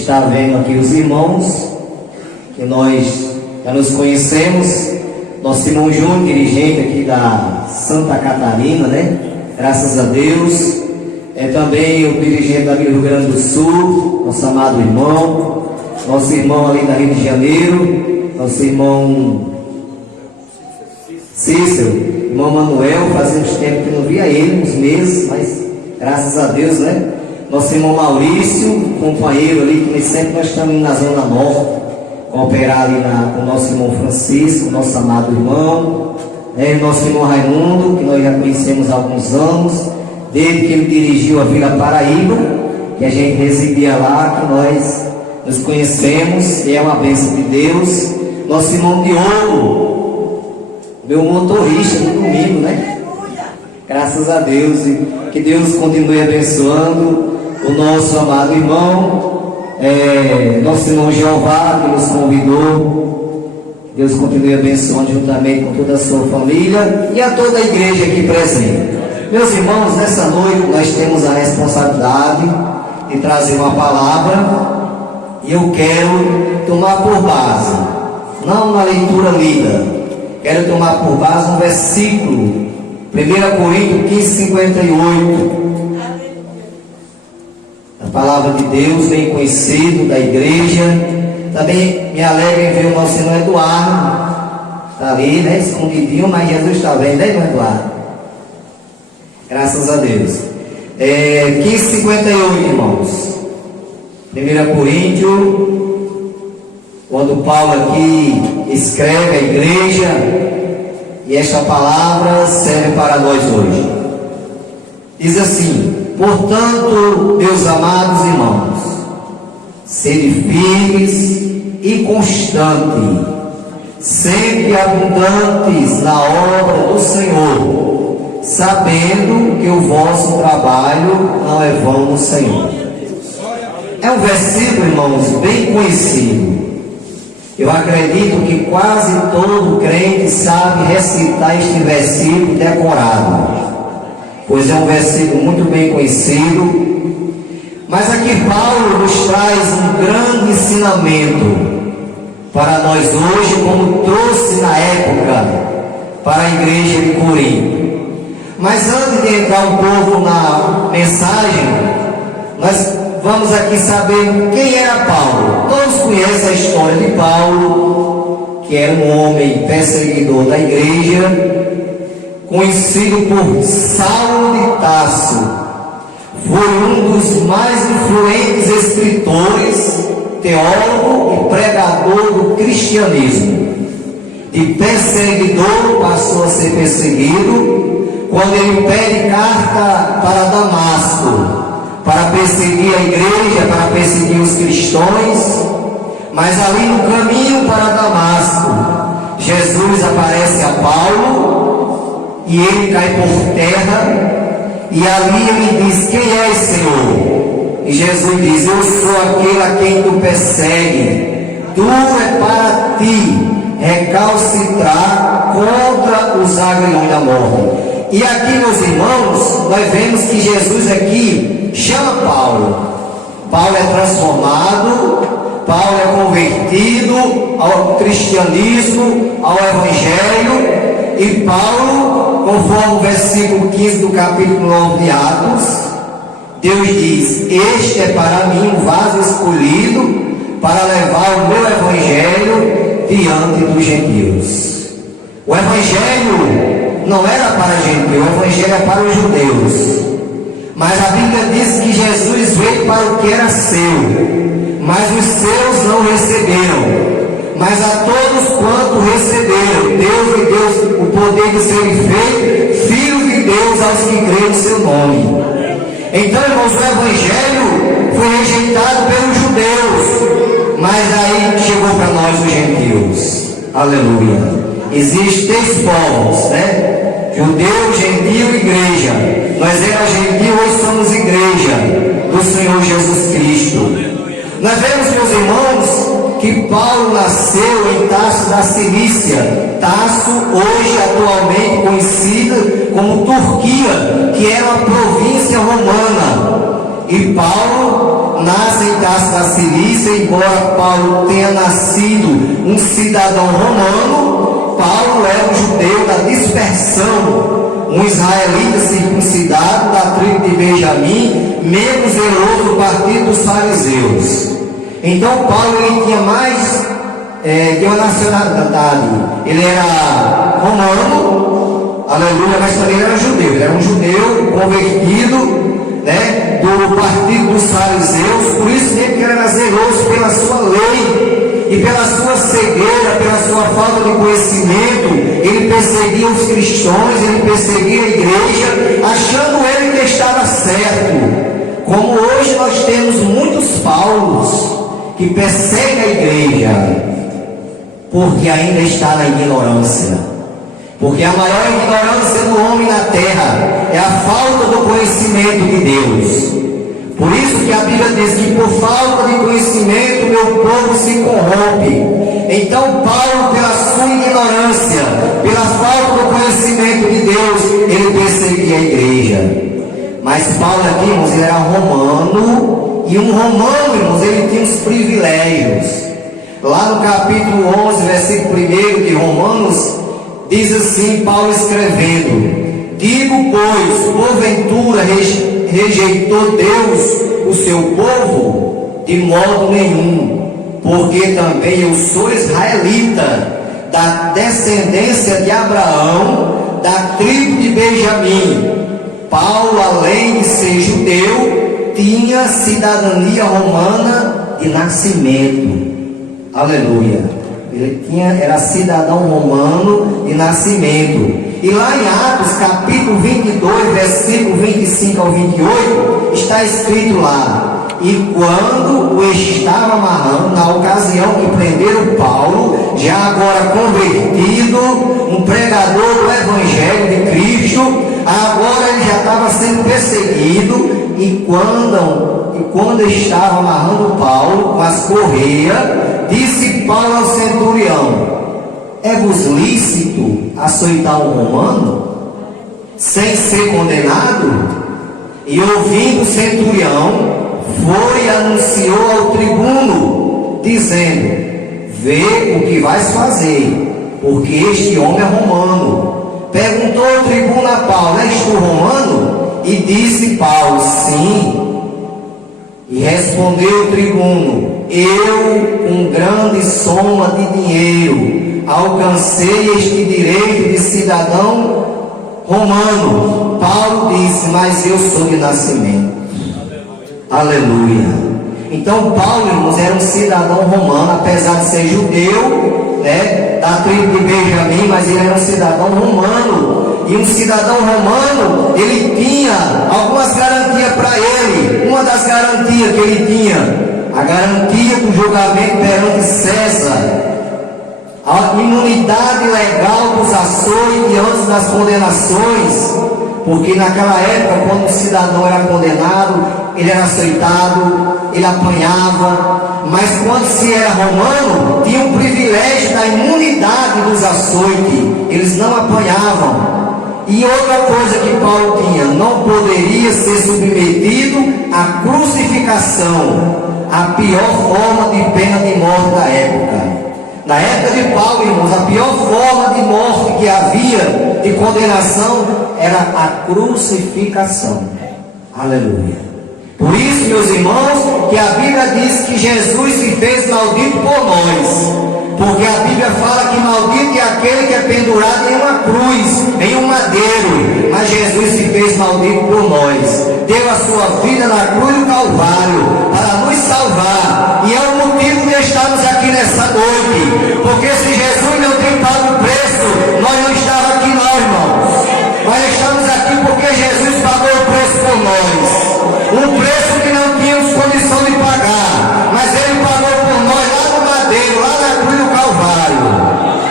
está vendo aqui os irmãos, que nós já nos conhecemos. Nosso irmão Júnior, dirigente aqui da Santa Catarina, né? Graças a Deus. Também o dirigente da Rio Grande do Sul, nosso amado irmão. Nosso irmão ali da Rio de Janeiro, nosso irmão Cícero, irmão Manuel, fazia uns tempos que não via ele, uns meses, mas graças a Deus, né? Nosso irmão Maurício, companheiro ali, que sempre nós estamos na Zona Norte, cooperar ali com o nosso irmão Francisco, nosso amado irmão, nosso irmão Raimundo, que nós já conhecemos há alguns anos, desde que ele dirigiu a Vila Paraíba, que a gente residia lá, que nós nos conhecemos, e é uma bênção de Deus. Nosso irmão Diogo, meu motorista no domingo, né? Graças a Deus, e que Deus continue abençoando o nosso amado irmão, nosso irmão Jeová, que nos convidou. Deus continue abençoando juntamente com toda a sua família e a toda a igreja aqui presente. Meus irmãos, nessa noite nós temos a responsabilidade de trazer uma palavra. E eu quero tomar por base, não uma leitura lida, quero tomar por base um versículo, 1 Coríntios 15, 58. A palavra de Deus, bem conhecido da igreja. Também me alegra em ver o nosso irmão Eduardo, está ali, né, escondidinho, mas Jesus está vendo, né, irmão Eduardo? Graças a Deus. 15, 58, irmãos. 1 Coríntios, quando Paulo aqui escreve a igreja, e esta palavra serve para nós hoje. Diz assim: portanto, meus amados irmãos, sede firmes e constantes, sempre abundantes na obra do Senhor, sabendo que o vosso trabalho não é vão no Senhor. É um versículo, irmãos, bem conhecido. Eu acredito que quase todo crente sabe recitar este versículo decorado, pois é um versículo muito bem conhecido. Mas aqui Paulo nos traz um grande ensinamento para nós hoje, como trouxe na época para a igreja de Corinto. Mas antes de entrar um pouco na mensagem, nós vamos aqui saber quem era Paulo. Todos conhecem a história de Paulo, que era um homem perseguidor da igreja, conhecido por Saulo de Tarso. Foi um dos mais influentes escritores, teólogo e pregador do cristianismo. De perseguidor passou a ser perseguido quando ele pede carta para Damasco, para perseguir a igreja, para perseguir os cristãos. Mas ali no caminho para Damasco, Jesus aparece a Paulo e ele cai por terra, e ali ele diz: quem és, Senhor? E Jesus diz: eu sou aquele a quem tu persegue. Duro é para ti recalcitrar contra os agrilhões da morte. E aqui, meus irmãos, nós vemos que Jesus aqui chama Paulo. Paulo é transformado, Paulo é convertido ao cristianismo, ao evangelho. E Paulo, conforme o versículo 15 do capítulo 9 de Atos, Deus diz: este é para mim um vaso escolhido para levar o meu evangelho diante dos gentios. O evangelho não era para gentios, o evangelho é para os judeus. Mas a Bíblia diz que Jesus veio para o que era seu, mas os seus não receberam. Mas a todos quanto receberam, Deus lhe deu o poder de serem feitos filhos de Deus aos que creem no seu nome. Então, irmãos, o evangelho foi rejeitado pelos judeus, mas aí chegou para nós os gentios. Aleluia. Existem três povos, né? Judeu, gentio e igreja. Nós éramos gentio, hoje somos igreja do Senhor Jesus Cristo. Nós vemos, meus irmãos, que Paulo nasceu em Tarso da Cilícia. Tarso, hoje atualmente conhecida como Turquia, que era uma província romana. E Paulo nasce em Tarso da Cilícia. Embora Paulo tenha nascido um cidadão romano, Paulo era um judeu da dispersão, um israelita circuncidado da tribo de Benjamim, membro zeloso do partido dos fariseus. Então Paulo ele tinha mais de uma nacionalidade. Ele era romano, aleluia, mas também ele era judeu. Ele era um judeu convertido, né, do partido dos fariseus. Por isso mesmo que ele era zeloso pela sua lei e pela sua cegueira, pela sua falta de conhecimento. Ele perseguia os cristãos, ele perseguia a igreja, achando ele que estava certo. Como hoje nós temos muitos Paulos que perseguem a igreja, porque ainda está na ignorância. Porque a maior ignorância do homem na terra é a falta do conhecimento de Deus. Por isso que a Bíblia diz que por falta de conhecimento meu povo se corrompe. Então Paulo, pela sua ignorância, pela falta do conhecimento de Deus, ele perseguia a igreja. Mas Paulo aqui, irmãos, ele era romano, e um romano, irmãos, ele tinha os privilégios. Lá no capítulo 11, versículo 1 de Romanos, diz assim, Paulo escrevendo: digo, pois, porventura rejeitou Deus o seu povo? De modo nenhum, porque também eu sou israelita, da descendência de Abraão, da tribo de Benjamim. Paulo, além de ser judeu, tinha cidadania romana de nascimento. Aleluia. Ele era cidadão romano de nascimento. E lá em Atos, capítulo 22, versículo 25 ao 28, está escrito lá: e quando o estava amarrando, na ocasião que prenderam Paulo, já agora convertido, um pregador do Evangelho de Cristo, agora ele já estava sendo perseguido, e quando estava amarrando Paulo com as correias, disse Paulo ao centurião: é-vos lícito açoitar um romano sem ser condenado? E ouvindo o centurião, foi e anunciou ao tribuno, dizendo: vê o que vais fazer, porque este homem é romano. Perguntou o tribuno a Paulo: és tu romano? E disse Paulo: sim. E respondeu o tribuno: eu, com grande soma de dinheiro, alcancei este direito de cidadão romano. Paulo disse: mas eu sou de nascimento. Aleluia. Então Paulo, irmãos, era um cidadão romano, apesar de ser judeu, né, da tribo de Benjamim, mas ele era um cidadão romano. E um cidadão romano, ele tinha algumas garantias para ele. Uma das garantias que ele tinha, a garantia do julgamento perante César, a imunidade legal dos açoites diante das condenações. Porque naquela época, quando o cidadão era condenado, ele era açoitado, ele apanhava. Mas quando se era romano, tinha o privilégio da imunidade dos açoites, eles não apanhavam. E outra coisa que Paulo tinha: não poderia ser submetido à crucificação, a pior forma de pena de morte da época. Na época de Paulo, irmãos, a pior forma de morte que havia, de condenação, era a crucificação. Aleluia. Por isso, meus irmãos, que a Bíblia diz que Jesus se fez maldito por nós. Porque a Bíblia fala que maldito é aquele que é pendurado em uma cruz, em um madeiro. Mas Jesus se fez maldito por nós. Deu a sua vida na cruz do Calvário para nos salvar. E é o motivo de estarmos aqui nessa noite. Porque se Jesus não tem pago o preço, nós não estávamos aqui não, irmãos. Nós estamos aqui porque Jesus pagou o preço por nós. Um preço que não tínhamos condição de pagar. Mas Ele pagou por nós lá no madeiro, lá na cruz do Calvário.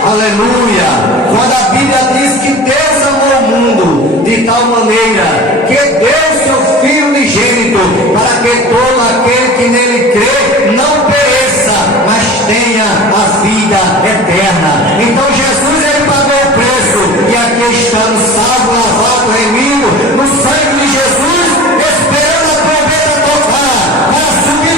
Aleluia. Quando a Bíblia diz que Deus amou o mundo de tal maneira que deu seu Filho unigênito, para que todo aquele que nele crê não pereça, mas tenha a vida eterna. Então Jesus, ele pagou o preço, e aqui estamos salvos, lavados, remidos no sangue de Jesus, esperando a trombeta tocar para subir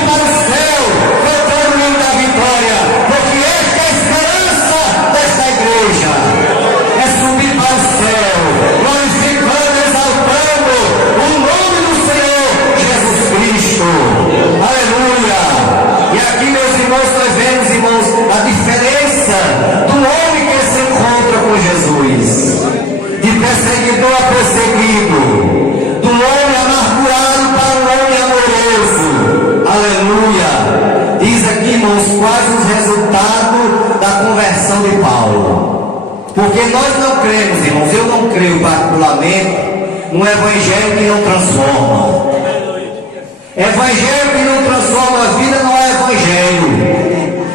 irmãos, quais os resultados da conversão de Paulo. Porque nós não cremos, irmãos, eu não creio particularmente no evangelho que não transforma. Evangelho que não transforma a vida não é evangelho.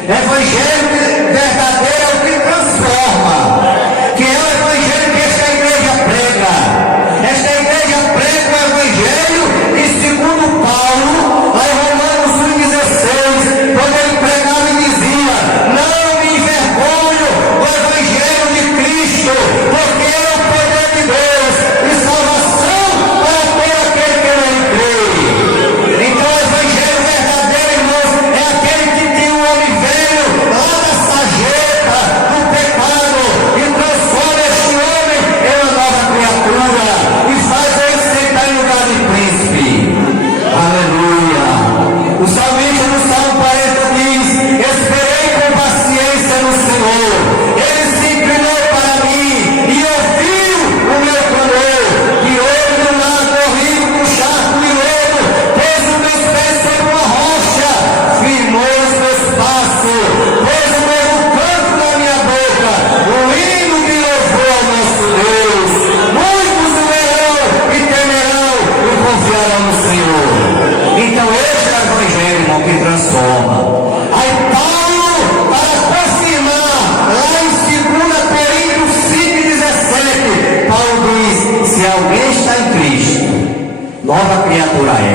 Evangelho verdadeiro é o que transforma, que é o evangelho que esta igreja prega. Esta igreja prega o evangelho e, segundo Paulo, lá em Romanos 1,16, quando ele pregava e dizia: não me envergonho do evangelho de Cristo, porque é o poder de Deus e salvação para todo aquele que nele crê. Então o evangelho verdadeiro, irmãos, é aquele que tem um homem velho lá da sarjeta do pecado e transforma este homem em uma nova criatura e faz ele sentar em lugar de príncipe. Aleluia. O salmista no Salmo 40 diz: esperei com paciência no Senhor, ele se inclinou para mim e ouviu o meu clamor. Tirou-me do lago horrível, do charco de lodo, pôs os meus pés sobre uma rocha, firmou os meus passos, pôs o meu canto na minha boca, o hino de louvor ao nosso Deus. Muitos o verão e temerão e confiarão no Senhor. Então este é o evangelho, irmão, que transforma. Aí Paulo, para confirmar, lá em 2 Coríntios 5,17, Paulo diz: se alguém está em Cristo, nova criatura é.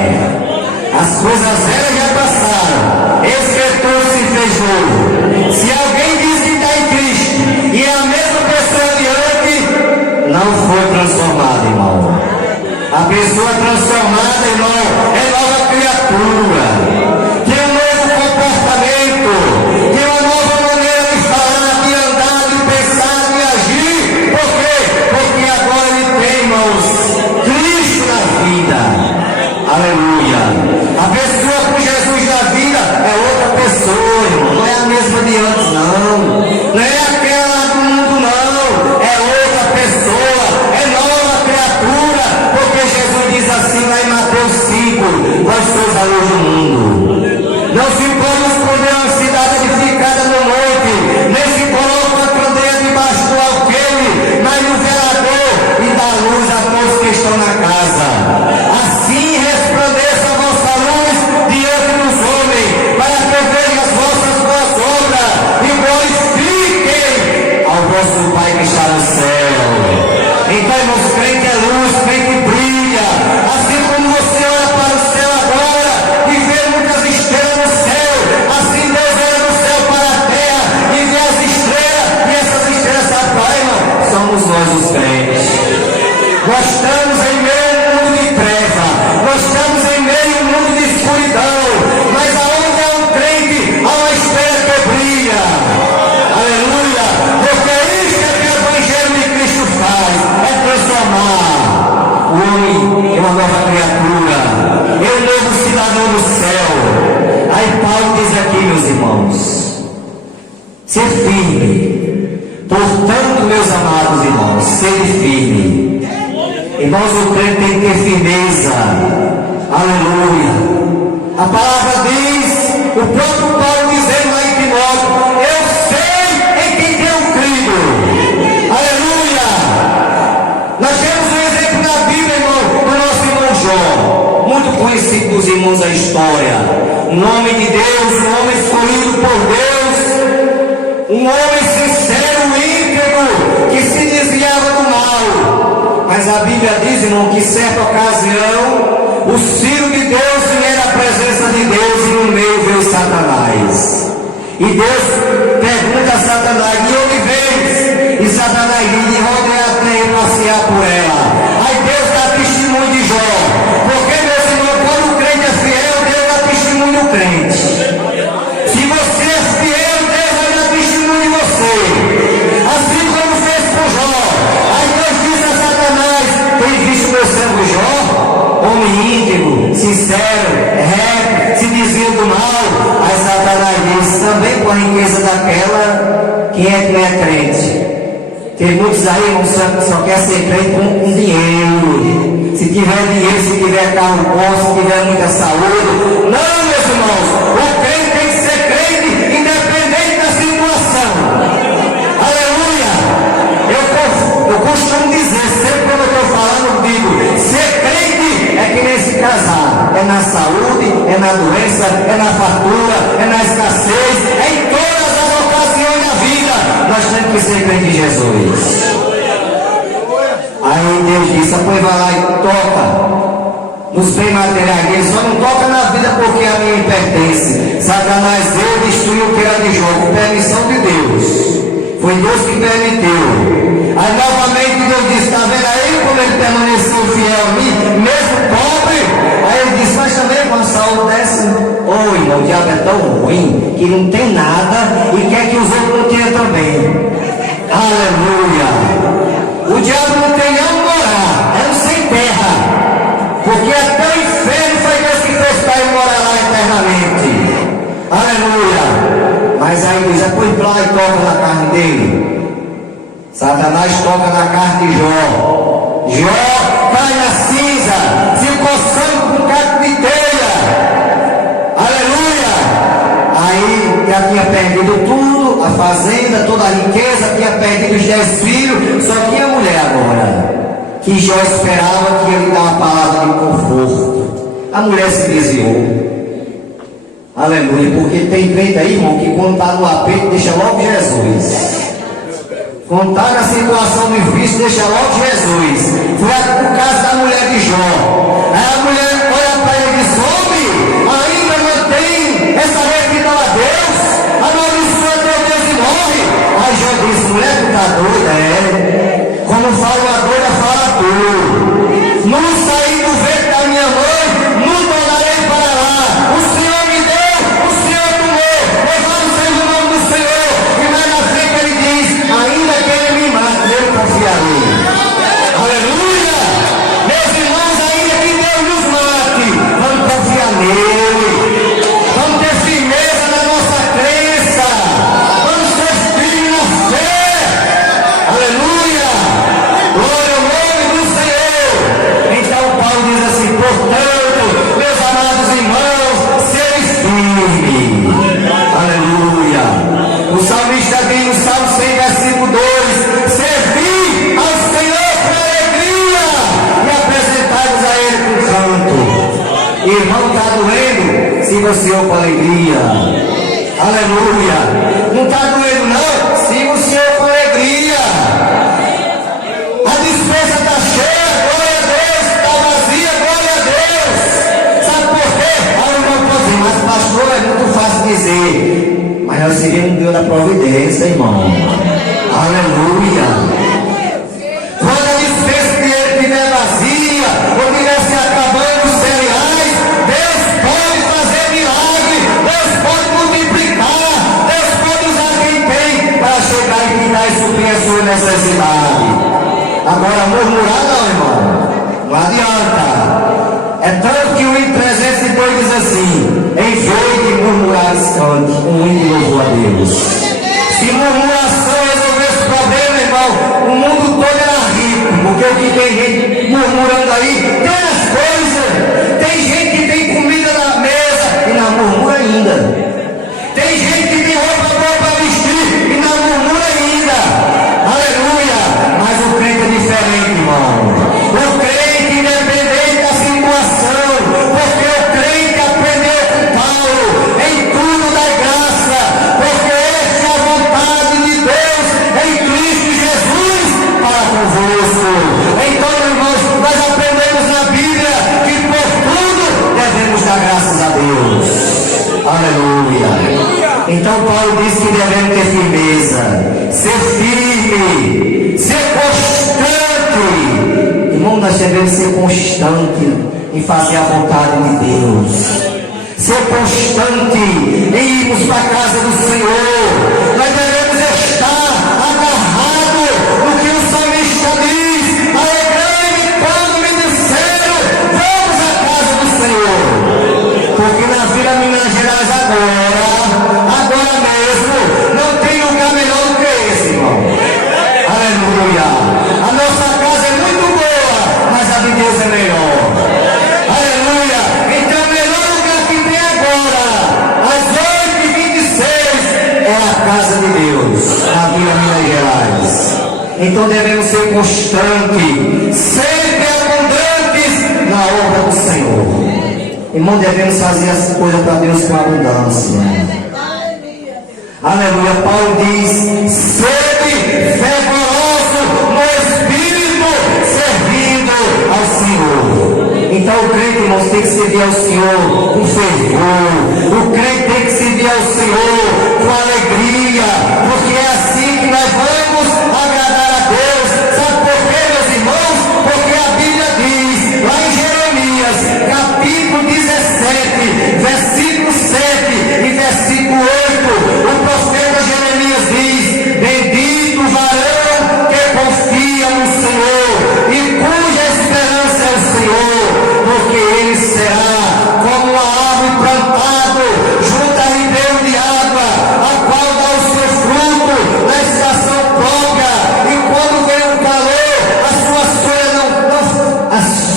As coisas velhas já passaram, eis que tudo se fez novo. Se alguém diz que está em Cristo e é a mesma pessoa de antes, não foi transformado, irmão. A pessoa transformada, irmão, é nova criatura, tem um novo comportamento, tem uma nova maneira de falar, de andar, de pensar, de agir. Por quê? Porque agora ele tem, irmãos, Cristo na vida. Aleluia. A pessoa com Jesus na vida é outra pessoa, irmão. Não é a mesma de antes, não. Não é aquela do mundo, não. É outra pessoa, é nova criatura. Porque Jesus diz assim lá em Mateus 5: vós sois a luz do mundo. Não se pode esconder uma cidade edificada no monte, nem se coloca uma candeia debaixo do alqueire, mas no velador, e dá luz a todos que estão na casa. Assim resplandeça a vossa luz diante dos homens, para que vejam as vossas boas obras e glorifiquem ao vosso Pai que está no céu. Então, irmãos, crente é luz, crente brilha. Assim como você olha para o céu agora e vê muitas estrelas no céu, assim Deus olha do céu para a terra e vê as estrelas, e essas estrelas, sabe qual é, irmão? Somos nós os crentes. Nós estamos em meio a um mundo de treva, nós estamos em meio a um mundo de escuridão, mas aonde há um crente, há uma estrela que brilha. Aleluia. Porque isso é que o evangelho de Cristo faz, é transformar o homem em uma nova criatura, em um novo cidadão do céu. Aí Paulo diz aqui, meus irmãos, ser firme. Portanto, meus amados irmãos, ser firme. Irmãos, o crente tem que ter firmeza. Aleluia. A palavra diz, o próprio Paulo dizendo lá em Timóteo: eu sei em quem tenho crido. Aleluia. Nós temos um exemplo na Bíblia, irmão, do nosso irmão Jó, muito conhecido dos irmãos da história. Um homem de Deus, um homem escolhido por Deus, um homem sincero, íntegro, que se desviava do mal. Mas a Bíblia diz, irmão, que em certa ocasião o Filho de Deus vinha na presença de Deus e no meio veio Satanás. E Deus pergunta a Satanás: de onde vens? E Satanás diz: de rodear a terra e passear por ela. Aí Deus dá testemunho de Jó. Porque, meus irmãos, quando o crente é fiel, Deus dá testemunho do crente. Se você é fiel, Deus vai dar testemunho de você. Assim como fez com Jó. Aí Deus disse a Satanás: tem visto meu servo Jó? Homem íntegro, sincero, reto, se desvia do mal. Aí Satanás diz: também com a riqueza daquela, quem é que não é crente? Tem muitos aí, irmãos, só quer ser crente com dinheiro. Se tiver dinheiro, se tiver carro bom, se tiver muita saúde. Não, meus irmãos, o crente tem que ser crente ser crente em Jesus. Aí Deus disse: pois vai lá e toca nos bens materiais dele, só não toca na vida porque a mim pertence. Satanás deu, destruiu o que era de Jó, com permissão de Deus. Foi Deus que permitiu. Aí novamente Deus disse: está vendo aí como ele permaneceu fiel a mim, mesmo pobre? Aí ele disse: mas também quando Saul desce, ô irmão, o diabo é tão ruim que não tem nada e quer que os outros não tenham também. Aleluia! O diabo não tem nem morar, é um sem terra, porque até o inferno foi Deus que fez para ir morar lá eternamente. Aleluia! Mas aí diz: depois lá e toca na carne dele. Satanás toca na carne de Jó. Jó cai na cinza, se coçando com caco de telha. Aleluia! Aí já tinha perdido tudo, a fazenda, toda a riqueza, tinha perdido os 10 filhos, só tinha mulher agora, que Jó esperava que ele dê uma palavra de conforto. A mulher se desviou. Aleluia, porque tem crente aí, irmão, que quando está no aperto deixa logo Jesus. Quando está na situação difícil, deixa logo Jesus. Foi o caso da mulher de Jó. Aí a mulher olha para ele e diz: homem, ainda mantém essa retidão a Deus? Amaldiçoa teu Deus e morre. Aí Jó disse: mulher, tu está doida? É. Quando fala uma doida, fala tu. Não saí do ventre da minha mãe, não tornarei para lá. O Senhor me deu, o Senhor tomou. Louvado seja o nome do Senhor. E mais na frente ele diz: ainda que ele me mate, eu confiarei. Aleluia! Meus irmãos, ainda que Deus nos mate, vamos confiar nele. Vamos ter firmeza na nossa crença. Vamos ser firmes na fé. Aleluia! Glória ao nome do Senhor. Então Paulo diz assim: portanto, meus amados irmãos, sede firmes. Aleluia! O salmista diz no Salmo 100, versículo 2: servi ao Senhor com alegria e apresentai-vos a Ele com canto. Irmão, está doendo? Siga o Senhor com alegria. Aleluia! Não está doendo não? Siga o Senhor com alegria. A despesa está cheia, glória a Deus. Está vazia, glória a Deus. Sabe por quê? Aí o irmão pode dizer: mas pastor, é muito fácil dizer. Mas nós seríamos um Deus da providência, irmão. Aleluia! Quando a despesa estiver vazia, ou estiver se acabando os cereais, Deus pode fazer milagre, Deus pode multiplicar, Deus pode usar quem tem para chegar e quitar e suprir a sua necessidade. Agora, murmurar não, irmão. Não adianta. É tanto que o hino 302 diz assim: enjoe de murmurar cante, um hino de louvor a Deus. Se murmuração resolver esse problema, irmão, o mundo todo era rico, porque o que tem gente murmurando aí tem as coisas. Tem gente que tem comida na mesa e não murmura ainda. Tem gente que tem roupa boa para vestir e não murmura ainda. Aleluia! Mas o crente é diferente, irmão. O crente, independente da situação, porque o crente aprendeu com Paulo: em tudo dá graça, porque esta é a vontade de Deus em Cristo Jesus para convosco. Então, irmãos, nós aprendemos na Bíblia que por tudo devemos dar graças a Deus. Aleluia! Então Paulo diz que devemos ter firmeza, ser firme, ser constante. Irmão, nós devemos ser constante em fazer a vontade de Deus, ser constante em irmos para a casa do Senhor. Nós devemos estar agarrados no que o salmista diz: alegrei-me quando me disseram, vamos à casa do Senhor. Porque na Vila Minas Gerais agora mesmo, não tem lugar melhor do que esse, irmão. Aleluia! A nossa casa é muito boa, mas a de Deus é melhor. Aleluia! Então o melhor lugar que tem agora, às 8h26, é a casa de Deus, na Vila Minas Gerais. Então devemos ser constantes, sempre abundantes na obra do Senhor. Irmão, devemos fazer as coisas para Deus com abundância. Aleluia. Paulo diz: sede Então o crente, irmãos, tem que servir ao Senhor com fervor. O crente tem que servir ao Senhor com alegria, porque é assim que nós vamos agradar a Deus. Sabe por quê, meus irmãos? Porque a Bíblia diz, lá em Jeremias, capítulo 17, versículo 7 e versículo 8, o profeta Jeremias diz: bendito o varão que confia no Senhor e cuja esperança é o Senhor, porque ele será como uma árvore plantada junto a ribeiro de água, a qual dá o seu fruto na estação própria, e quando vem o calor, as suas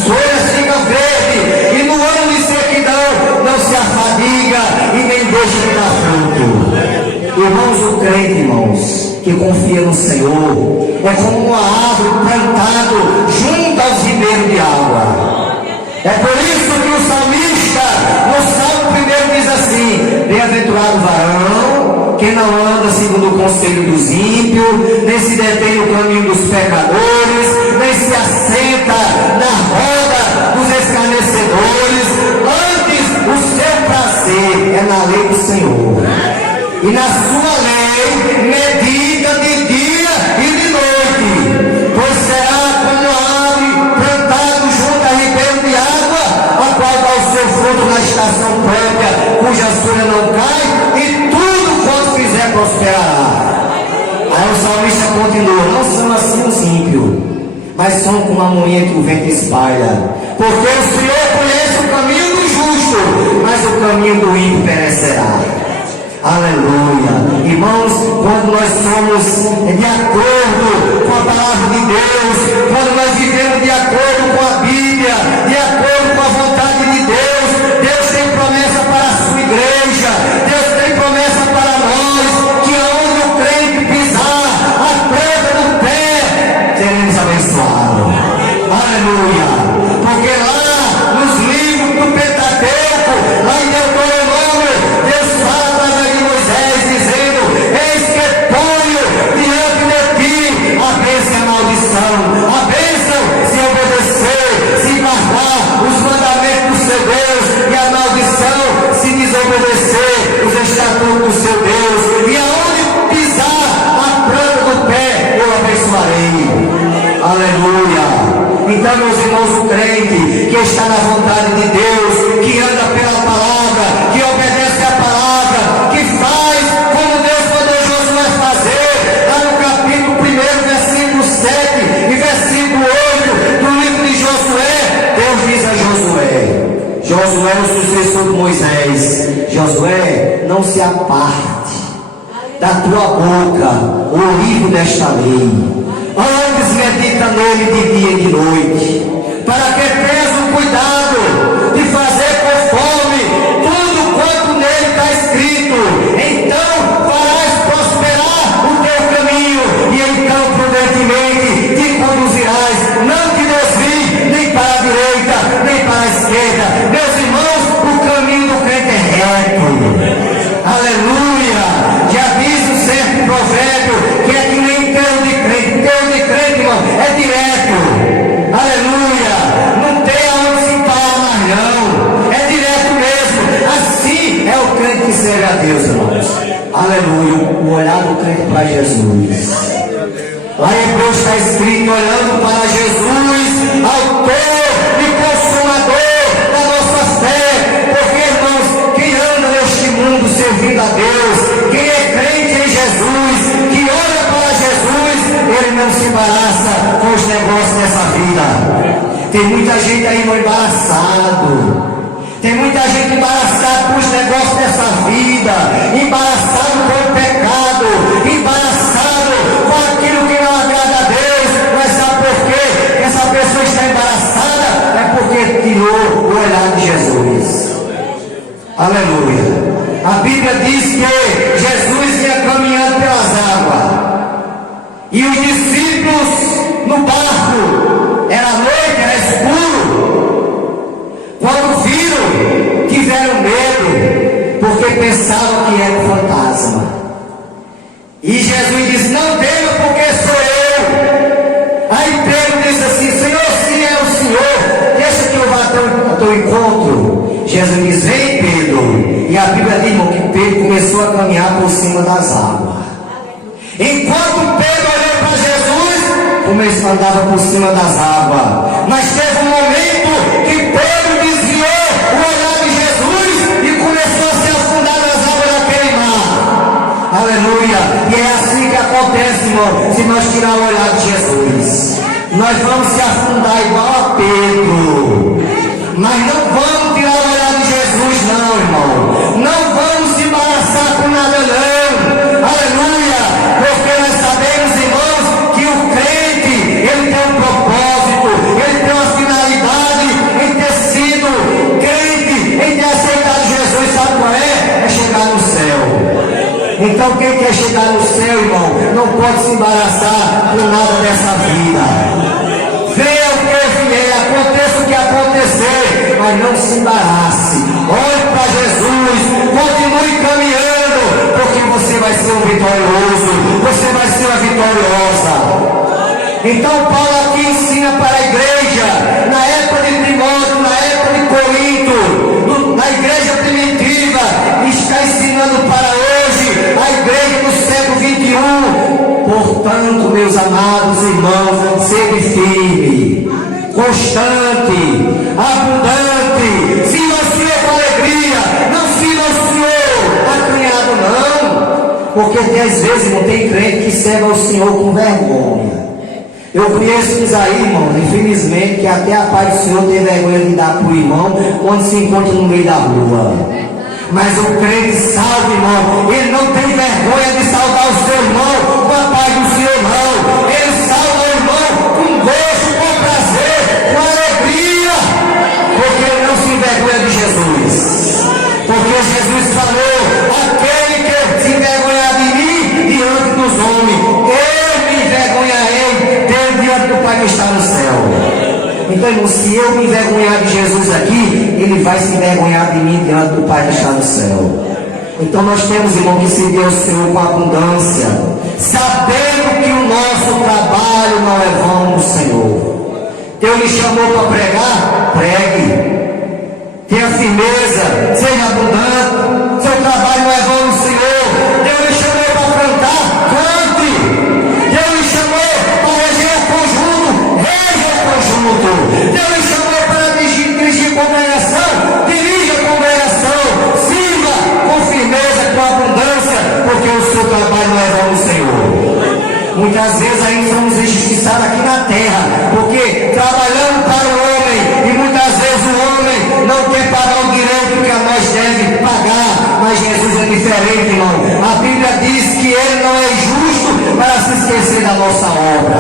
folhas ficam verdes, e no ano de sequidão não se afadiga e nem deixa de dar fruto. Irmãos, o crente, irmãos, que confia no Senhor, é como uma árvore plantada junto aos ribeiros de água. É por isso que o salmista, no Salmo 1, diz assim: bem-aventurado o varão que não anda segundo o conselho dos ímpios, nem se detém no caminho dos pecadores, nem se assenta na roda dos escarnecedores. Antes, o seu prazer é na lei do Senhor, e na sua lei medita de dia e de noite, pois será como a árvore plantada junto a ribeiro de água, a qual dá o seu fruto na estação própria, cuja folha não cai, e tudo quanto fizer prosperará. Aí o salmista continua: não são assim os ímpios, mas são como a moinha que o vento espalha, porque o Senhor conhece o caminho do justo, mas o caminho do ímpio perecerá. Aleluia. Irmãos, quando nós somos de acordo com a palavra de Deus, quando nós vivemos de acordo com a Bíblia, de acordo com a vontade de Deus, Deus tem promessa para a sua igreja, Deus tem promessa para nós, que onde o crente pisar a planta do pé, seremos abençoados. Aleluia. Porque lá nos livros do Pentateuco, lá em Deuteronômio, Deus fala através de Moisés, dizendo: eis que ponho diante de ti a bênção e a maldição. A bênção se obedecer, se guardar os mandamentos do seu Deus, e a maldição se desobedecer os estatutos do seu Deus. E aonde pisar a planta do pé, eu abençoarei. Aleluia. Então, meus irmãos, o crente que está na vontade de Deus, que anda pela palavra, que obedece à palavra, que faz como Deus mandou Josué fazer, lá no capítulo 1, versículo 7 e versículo 8 do livro de Josué, Deus diz a Josué, o sucessor de Moisés: Josué, não se aparte da tua boca o livro desta lei, antes medita nele de dia e de noite, para que tenhas o cuidado de fazer conforme tudo quanto nele está escrito. Então farás prosperar o teu caminho, e então prudentemente te conduzirás, não te desvie nem para a direita nem para a esquerda. Meus irmãos, o caminho do crente é reto. Aleluia. Já diz um certo provérbio que é que nem teu de crente, irmão, é direto. Aleluia. Não tem aonde se parar mais não, é direto mesmo. Assim é o crente que serve a Deus, irmãos. Aleluia. O olhar do crente para Jesus. Lá em Hebreus está escrito: olhando para Jesus, autor e consumador da nossa fé. Porque, irmãos, quem anda neste mundo servindo a Deus, quem é crente em Jesus, que olha para Jesus, ele não se embaraça com os negócios dessa vida. Tem muita gente aí embaraçado. Tem muita gente embaraçada com os negócios dessa vida, embaraçado com o pecado, embaraçado com aquilo que não agrada a Deus. Mas sabe por quê? Essa pessoa está embaraçada é porque tirou o olhar de Jesus. Aleluia. A Bíblia diz que Jesus ia caminhando pelas águas, e os discípulos no barco, era noite, era escuro. Quando viram, tiveram medo, porque pensavam que era um fantasma. E Jesus disse: não tema, porque sou eu. Aí Pedro disse assim: Senhor, se é o Senhor, deixa que eu vá tão encontro, Jesus diz: vem Pedro. E a Bíblia diz, irmão, que Pedro começou a caminhar por cima das águas. Enquanto Pedro olhou para Jesus, começou a andar por cima das águas. Mas teve um momento que Pedro desviou o olhar de Jesus e começou a se afundar nas águas daquele mar. Aleluia! E é assim que acontece, irmão, se nós tirar o olhar de Jesus. Nós vamos se afundar igual a Pedro. Mas não vamos tirar o olhar de Jesus, não, irmão. Não vamos se embaraçar com nada, não. Aleluia! Porque nós sabemos, irmãos, que o crente, ele tem um propósito, ele tem uma finalidade em ter sido crente, em ter aceitado Jesus. Sabe qual é? É chegar no céu. Então quem quer chegar no céu, irmão, não pode se embaraçar com nada dessa vida. Venha o que vier, aconteça o que acontecer, mas não se embarace. Olhe para Jesus, continue caminhando, porque você vai ser um vitorioso, você vai ser uma vitoriosa. Então Paulo aqui ensina para a igreja, na época de Timóteo, na época de Corinto, na igreja primitiva, está ensinando para hoje, a igreja do século 21. Portanto, meus amados irmãos, sede firme, constante, abundante, sirva ao Senhor com alegria, não sirva ao Senhor acanhado, não, porque às vezes não tem crente que serve ao Senhor com vergonha. Eu conheço uns aí, irmão, infelizmente, que até a paz do Senhor tem vergonha de dar para o irmão quando se encontra no meio da rua. Mas o crente salvo, irmão, ele não tem vergonha de saudar o seu irmão com a paz do Senhor, não. Ele salva o irmão com gosto, com prazer, com alegria, porque ele não se envergonha de Jesus. Porque Jesus falou: aquele que se envergonhar de mim diante dos homens, eu me envergonharei dele diante do Pai que está no céu. Então, irmão, se eu me envergonhar de Jesus aqui, ele vai se envergonhar de mim diante do Pai que está no céu. Então nós temos, irmão, que servir ao Senhor com abundância, sabendo que o nosso trabalho não é vão no Senhor. Deus lhe chamou para pregar? Pregue. Tenha firmeza, seja abundante. Seu trabalho não é vão no Senhor. Deus lhe chamou para cantar? Cante. Deus lhe chamou para reger conjunto? Reja o conjunto. Deus lhe chamou para dirigir congregação? Dirija a congregação. Sirva com firmeza, com abundância, porque o seu trabalho não é vão no Senhor. Muitas vezes ainda somos injustiçados aqui na terra, porque trabalhamos para o homem, e muitas vezes o homem não quer pagar o direito que a nós deve pagar. Mas Jesus é diferente, irmão. A Bíblia diz que ele não é justo para se esquecer da nossa obra.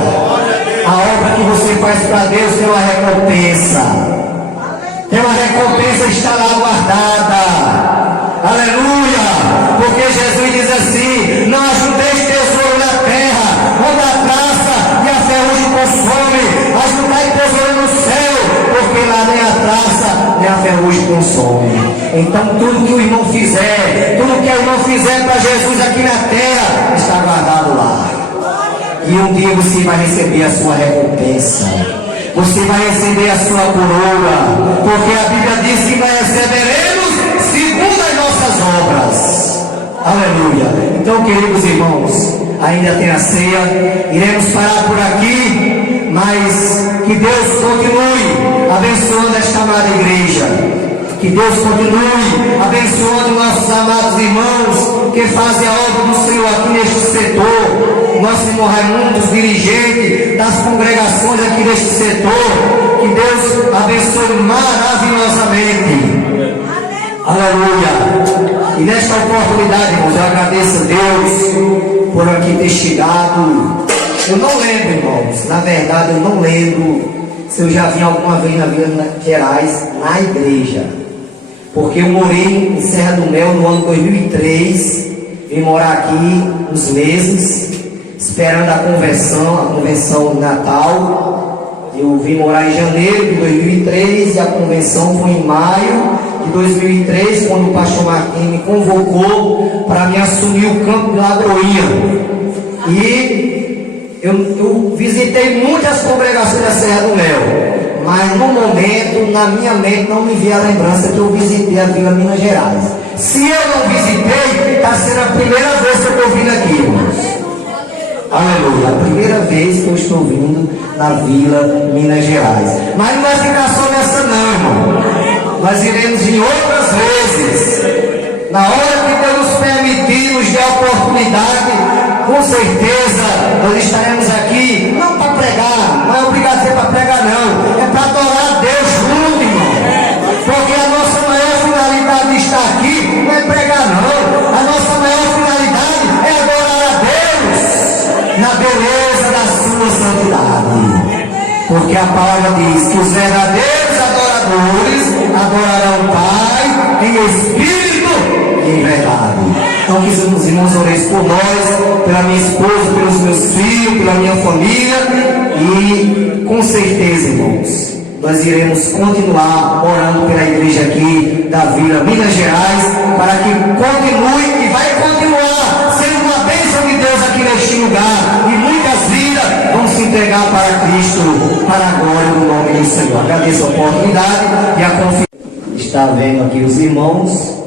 A obra que você faz para Deus tem uma recompensa. Tem uma recompensa, está lá guardada. Aleluia! Porque Jesus diz assim: não ajunteis tesouro na terra, onde a traça e a ferrugem consome, ajuntai tesouro no céu, porque lá nem a traça nem a ferrugem consome. Então tudo que o irmão fizer, tudo que o irmão fizer para Jesus aqui na terra, está guardado lá. E um dia você vai receber a sua recompensa. Você vai receber a sua coroa, porque a Bíblia diz que nós receberemos segundo as nossas obras. Aleluia. Então, queridos irmãos, ainda tem a ceia, iremos parar por aqui, mas que Deus continue abençoando esta amada igreja, que Deus continue abençoando nossos amados irmãos que fazem a obra do Senhor aqui neste setor. Nosso irmão Raimundo, os dirigentes das congregações aqui neste setor, que Deus abençoe maravilhosamente. Aleluia. E nesta oportunidade, irmãos, eu agradeço a Deus por aqui ter chegado. Eu não lembro, irmãos, na verdade eu não lembro se eu já vim alguma vez na Minas Gerais na igreja, porque eu morei em Serra do Mel no ano 2003, vim morar aqui uns meses, esperando a convenção de Natal. Eu vim morar em janeiro de 2003 e a convenção foi em maio de 2003, quando o pastor Marquinhos me convocou para me assumir o campo de Lagoinha. E eu visitei muitas congregações da Serra do Mel, mas no momento, na minha mente, não me via a lembrança que eu visitei a Vila Minas Gerais. Se eu não visitei, está sendo a primeira vez que eu estou vindo aqui, irmãos. Aleluia, a primeira vez que eu estou vindo na Vila Minas Gerais. Mas não vai ficar só nessa não, irmão. Nós iremos em outras vezes. Na hora que Deus nos permitir, nos dê a oportunidade, com certeza nós estaremos aqui, não para pregar, não é obrigado a ser para pregar não, é para adorar a Deus junto, irmão. Porque a nossa maior finalidade de estar aqui não é pregar não, a nossa maior finalidade é adorar a Deus na beleza da sua santidade. Porque a palavra diz que os verdadeiros adoradores adorarão o Pai em espírito e em verdade. Então que os irmãos orem por nós, pela minha esposa, pelos meus filhos, pela minha família, e com certeza, irmãos, nós iremos continuar orando pela igreja aqui da Vila Minas Gerais, para que continue e vai continuar sendo uma bênção de Deus aqui neste lugar, e muitas vidas vão se entregar para Cristo, para a glória do nome do Senhor. Agradeço a oportunidade e a confiança. Está vendo aqui os irmãos.